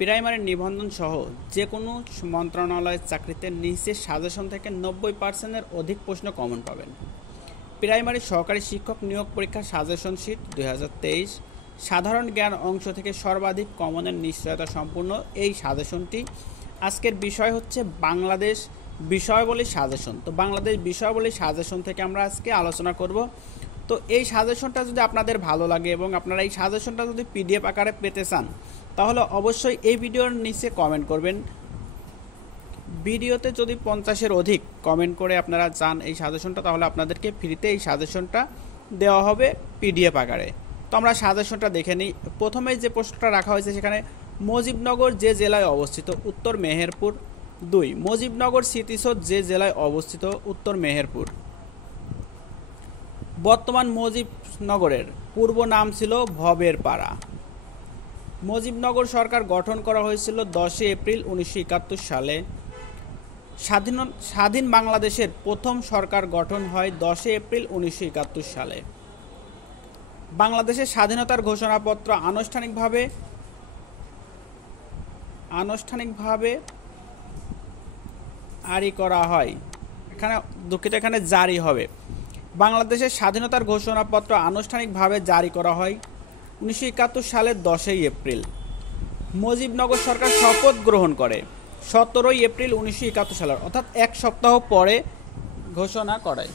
Primary নিবন্ধন সহ যে কোনো মন্ত্রণালয়ের চাকরিতে নিচের সাজেশন থেকে 90%-এর অধিক প্রশ্ন কমন পাবেন। প্রাইমারি সহকারী শিক্ষক নিয়োগ পরীক্ষা সাজেশন শীট 2023 সাধারণ জ্ঞান অংশ থেকে সর্বাধিক কমনের নিশ্চয়তা সম্পূর্ণ এই সাজেশনটি। আজকের বিষয় হচ্ছে বাংলাদেশ বিষয়াবলী সাজেশন। তো বাংলাদেশ বিষয়াবলী সাজেশন থেকে আমরা আজকে আলোচনা করব। তো এই সাজেশনটা যদি আপনাদের ভালো লাগে এবং আপনারা এই সাজেশনটা যদি পিডিএফ আকারে পেতে চান তাহলে অবশ্যই এই ভিডিওর নিচে কমেন্ট করবেন। ভিডিওতে যদি 50-এর অধিক কমেন্ট করে আপনারা চান এই সাজেশনটা, তাহলে আপনাদেরকে ফ্রিতে এই সাজেশনটা দেওয়া হবে পিডিএফ আকারে। তো আমরা সাজেশনটা দেখে নিই। প্রথমে যে প্রশ্নটা রাখা হয়েছে সেখানে মুজিবনগর যে জেলায় অবস্থিত, উত্তর মেহেরপুর। 2 মুজিবনগর স্মৃতিসৌধ যে জেলায় অবস্থিত, উত্তর মেহেরপুর। বর্তমান মুজিবনগরের পূর্ব নাম ছিল ভবের পাড়া। মুজিবনগর সরকার গঠন করা হয়েছিল 10 এপ্রিল 1971 সালে। স্বাধীন বাংলাদেশের প্রথম সরকার গঠন হয় 10 এপ্রিল 1971 সালে। বাংলাদেশের স্বাধীনতার ঘোষণাপত্র আনুষ্ঠানিকভাবে জারি করা হয়। এখানে জারি হবে। বাংলাদেশের স্বাধীনতার ঘোষণাপত্র আনুষ্ঠানিকভাবে জারি করা হয় 1971 সালের 10 এপ্রিল। মুজিবনগর সরকার শপথ গ্রহণ করে 17 এপ্রিল 1971 সালের, অর্থাৎ এক সপ্তাহ পরে ঘোষণা করে।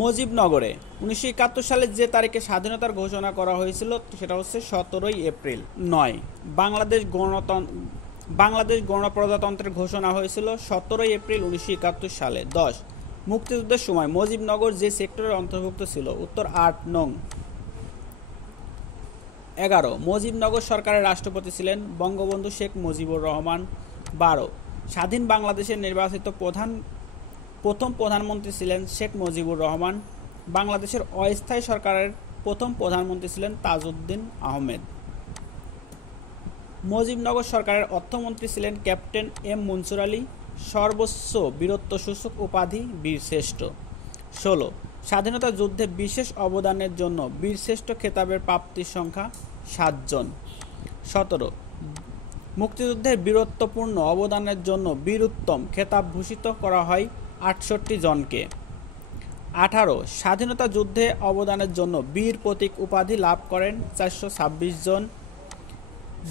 মুজিবনগরে 1971 সালে যে তারিখে স্বাধীনতার ঘোষণা করা হয়েছিল সেটা হচ্ছে 17 এপ্রিল। 9 বাংলাদেশ গণপ্রজাতন্ত্রের ঘোষণা হয়েছিল 17 এপ্রিল 1971 সালে। 10 মুক্তিযুদ্ধের সময় মুজিবনগর যে সেক্টরের অন্তর্ভুক্ত ছিল, উত্তর 8 নং। 11 মুজিবনগর সরকারের রাষ্ট্রপতি ছিলেন বঙ্গবন্ধু শেখ মুজিবুর রহমান। 12 স্বাধীন বাংলাদেশের নির্বাচিত প্রথম প্রধানমন্ত্রী ছিলেন শেখ মুজিবুর রহমান। বাংলাদেশের অস্থায়ী সরকারের প্রথম প্রধানমন্ত্রী ছিলেন তাজউদ্দিন আহমেদ। মুজিবনগর সরকারের অর্থমন্ত্রী ছিলেন ক্যাপ্টেন এম মনসুর আলী। সর্বোচ্চ বীরত্বসূচক উপাধি বীরশ্রেষ্ঠ। 16 স্বাধীনতা যুদ্ধে বিশেষ অবদানের জন্য বীরশ্রেষ্ঠ খেতাবের প্রাপ্তির সংখ্যা 7 জন। 17 মুক্তিযুদ্ধের বীরত্বপূর্ণ অবদানের জন্য বীরোত্তম খেতাব ভূষিত করা হয় 68 জনকে। 18 স্বাধীনতা যুদ্ধে অবদানের জন্য বীর প্রতীক উপাধি লাভ করেন 426 জন।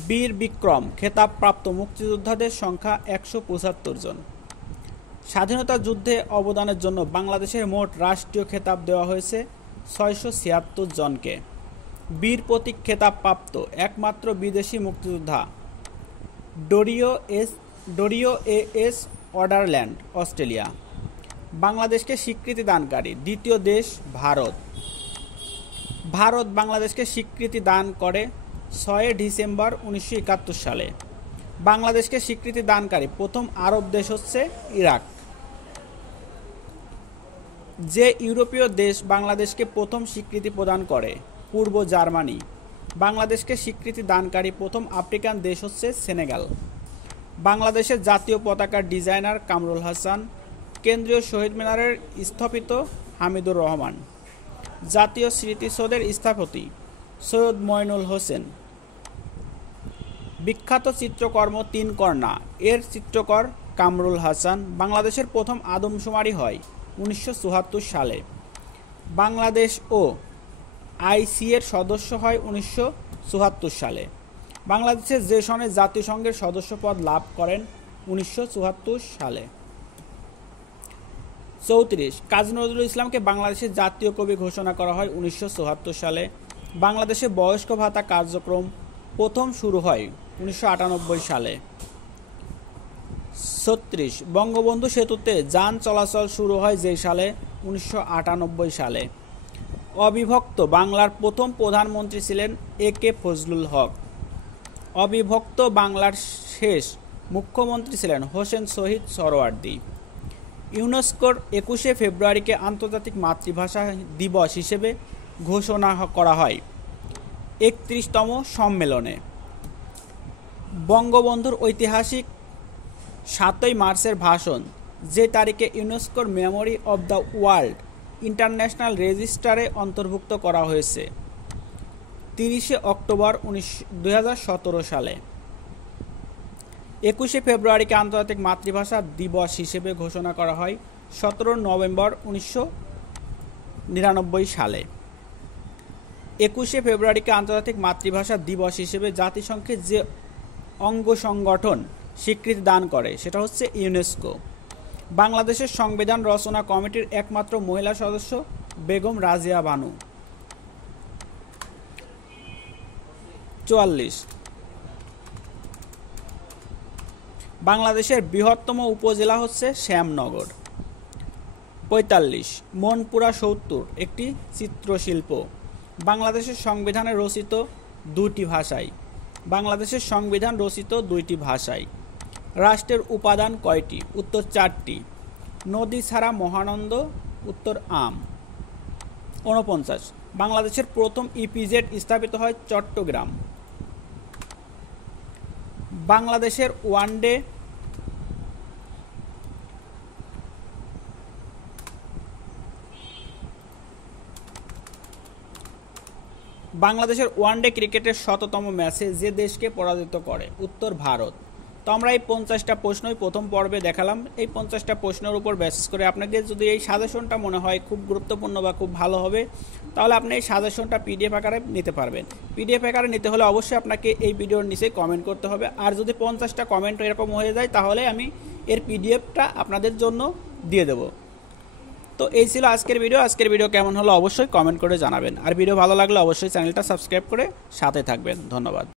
বীর বিক্রম খেতাবপ্রাপ্ত মুক্তিযোদ্ধাদের সংখ্যা 175 জন। স্বাধীনতা যুদ্ধে অবদানের জন্য বাংলাদেশের মোট রাষ্ট্রীয় খেতাব দেওয়া হয়েছে 676 জনকে। বীর প্রতীক খেতাবপ্রাপ্ত একমাত্র বিদেশি মুক্তিযোদ্ধা ডোরিও এস অর্ডারল্যান্ড, অস্ট্রেলিয়া। বাংলাদেশকে স্বীকৃতি দানকারী দ্বিতীয় দেশ ভারত বাংলাদেশকে স্বীকৃতি দান করে 6 ডিসেম্বর 1971 সালে। বাংলাদেশকে স্বীকৃতি দানকারী প্রথম আরব দেশ হচ্ছে ইরাক। যে ইউরোপীয় দেশ বাংলাদেশকে প্রথম স্বীকৃতি প্রদান করে, পূর্ব জার্মানি। বাংলাদেশকে স্বীকৃতি দানকারী প্রথম আফ্রিকান দেশ হচ্ছে সেনেগাল। বাংলাদেশের জাতীয় পতাকার ডিজাইনার কামরুল হাসান। কেন্দ্রীয় শহীদ মিনারের স্থপতি হামিদুর রহমান। জাতীয় স্মৃতিসৌধের স্থপতি সৈয়দ মইনুল হোসেন। বিখ্যাত চিত্রকর্ম 3 কন্যা এর চিত্রকর কামরুল হাসান। বাংলাদেশের প্রথম আদমশুমারি হয় 1974 সালে। বাংলাদেশ ও আইসি এর সদস্য হয় 1974 সালে। বাংলাদেশের যে সনে জাতিসংঘের সদস্যপদ লাভ করেন 1974 সালে। 34 কাজী নজরুল ইসলামকে বাংলাদেশের জাতীয় কবি ঘোষণা করা হয় 1974 সালে। বাংলাদেশে বয়স্ক ভাতা কার্যক্রম প্রথম শুরু হয় 1998 সালে। 36 বঙ্গবন্ধু সেতুতে যান চলাচল শুরু হয় যে সালে, 1998 সালে। অবিভক্ত বাংলার প্রথম প্রধানমন্ত্রী ছিলেন এ.কে. ফজলুল হক। অবিভক্ত বাংলার শেষ মুখ্যমন্ত্রী ছিলেন হোসেন শহীদ সোহরাওয়ার্দী। ইউনেস্কোর 21 ফেব্রুয়ারিকে আন্তর্জাতিক মাতৃভাষা দিবস হিসেবে ঘোষণা করা হয় 31তম সম্মেলনে। বঙ্গবন্ধুর ঐতিহাসিক 7 মার্চের ভাষণ যে তারিখে ইউনেস্কোর memory of the world international রেজিস্টারে অন্তর্ভুক্ত করা হয়েছে। 30 অক্টোবর 2017 সালে। 21 ফেব্রুয়ারিকে আন্তর্জাতিক মাতৃভাষা দিবস হিসেবে ঘোষণা করা হয় 17 নভেম্বর 1999 সালে। 21 ফেব্রুয়ারিকে আন্তর্জাতিক মাতৃভাষা দিবস হিসেবে জাতিসংঘের যে অঙ্গ সংগঠন স্বীকৃতি দান করে সেটা হচ্ছে ইউনেস্কো। বাংলাদেশের সংবিধান রচনা কমিটির একমাত্র মহিলা সদস্য বেগম রাজিয়া বানু। 44 বাংলাদেশের বৃহত্তম উপজেলা হচ্ছে শ্যামনগর। 45 মনপুরা 70 একটি চিত্রশিল্প। বাংলাদেশের সংবিধানে রচিত দুইটি ভাষায়। বাংলাদেশের সংবিধান রচিত দুইটি ভাষায়। রাষ্ট্রের উপাদান কয়টি? উত্তর 4টি। নদী ছাড়া মহানন্দ, উত্তর আম। 49 বাংলাদেশের প্রথম ইপিজেড স্থাপিত হয় চট্টগ্রাম। বাংলাদেশের ওয়ানডে ক্রিকেটের 100তম ম্যাচে যে দেশকে পরাজিত করে? উত্তর ভারত। তো আমরা এই 50টা প্রশ্নই প্রথম পর্বে দেখালাম। এই 50টা প্রশ্নের উপর বেসিস করে আপনাকে যদি এই সাজেশনটা মনে হয় খুব গুরুত্বপূর্ণ বা খুব ভালো হবে, তাহলে আপনি এই সাজেশনটা পিডিএফ আকারে নিতে পারবেন। পিডিএফ আকারে নিতে হলে অবশ্যই আপনাকে এই ভিডিওর নিচে কমেন্ট করতে হবে। আর যদি 50টা কমেন্ট এরকম হয়ে যায় তাহলে আমি এর পিডিএফটা আপনাদের জন্য দিয়ে দেব। তো এই ছিল আজকের ভিডিও। আজকের ভিডিও কেমন হলো অবশ্যই কমেন্ট করে জানাবেন। আর ভিডিও ভালো লাগলে অবশ্যই চ্যানেলটা সাবস্ক্রাইব করে সাথে থাকবেন। ধন্যবাদ।